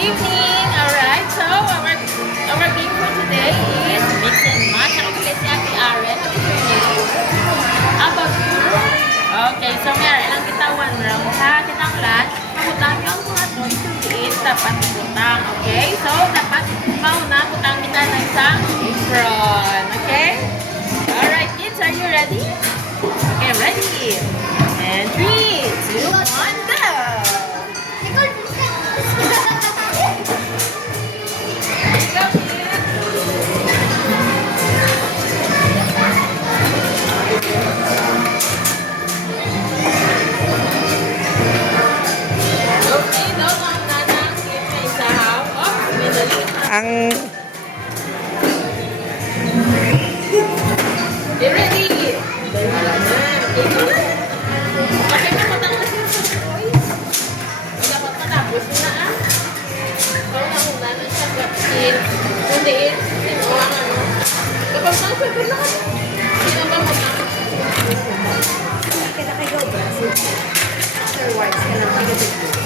evening. Alright, so our game for today is mix and match. Ako pala si Ate Aren. What is your name? How about you? Okay, so meron lang kita one round ha. Kitang lunch. Pagutang yung mga toys to eat. Dapat ibutang. Okay? So, dapat mauna butang kita ng isang apron. Okay? Alright, kids. Are you ready? Okay, ready. And 3, 2, 1, go! Ang ready? Wala na. Okay, matang na siya sa boys. Dapat matapos na ah. Kung nauna na siya kapit. Kundi sino ang ano. Kapag nang sabi na kami. Sino ba matang? Kaya kayo ba? Otherwise, kailangan kayo